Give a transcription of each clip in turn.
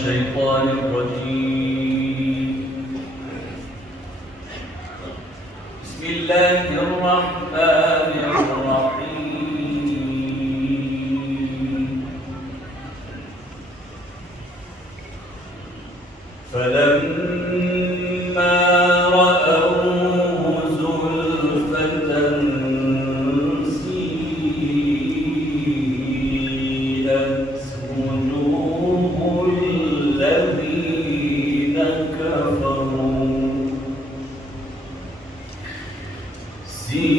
الشيطان الرجيم. بسم الله الرحمن الرحيم. فلما رأوه زلفة سيئت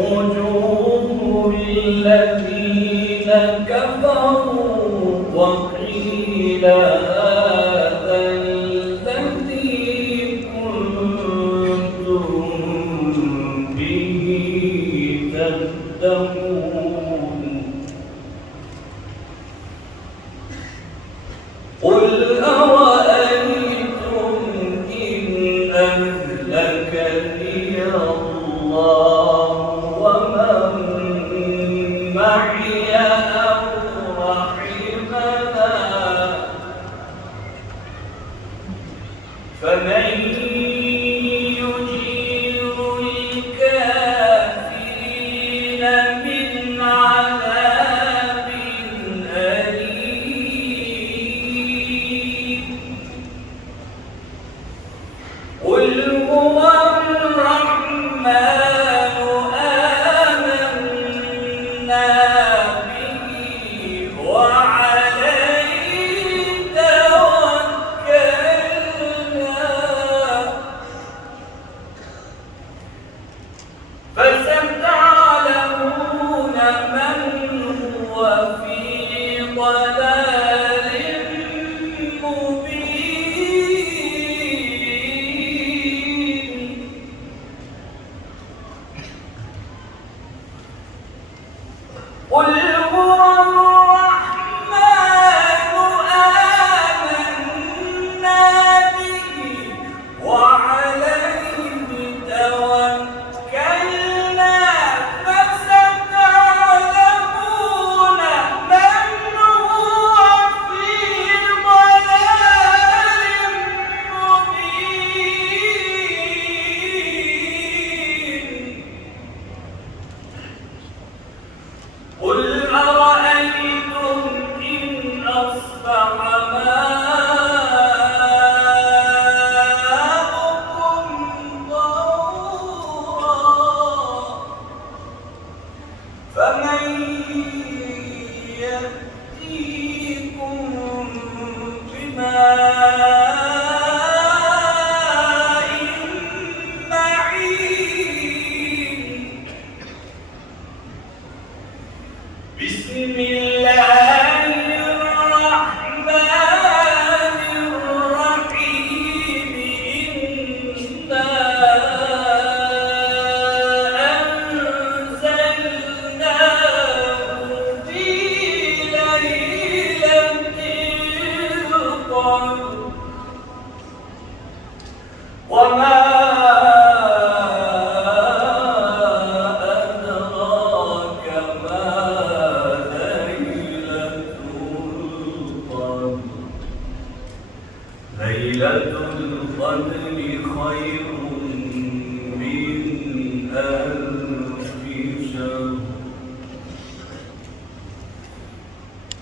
وجوه الذين كفروا وقيل هذا الذي كنتم به تدعون. قل أرأيتم إن أهلكني الله ومن معي أو رحمنا فمن يجير الكافرين من عذاب أليم. قل هو الرحمن آمنا به وعليه توكلنا فستعلمون من هو في ضلال مبين. قل هو الرحمن آمنا به وعليه توكلنا فستعلمون من هو في ضلال مبين. قل أرأيتم إن أصبح ماؤكم غورا فمن يأتيكم بماء معين. بسم الله الرحمن الرحيم. إنا أنزلناه في ليلة القدر وما أدراك ما ليلة القدر خير من ألف شهر.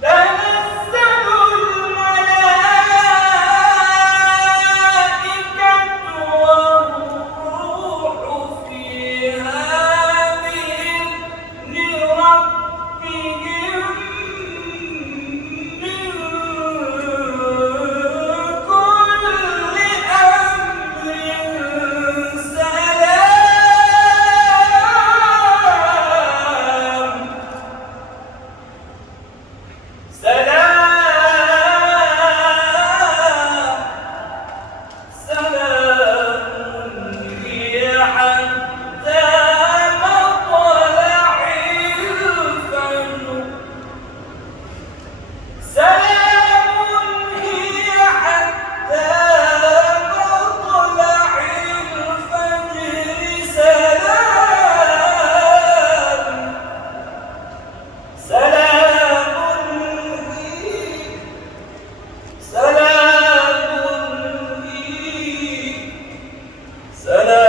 تنزل الملائكة والروح فيها بإذن ربهم من كل أمر سلام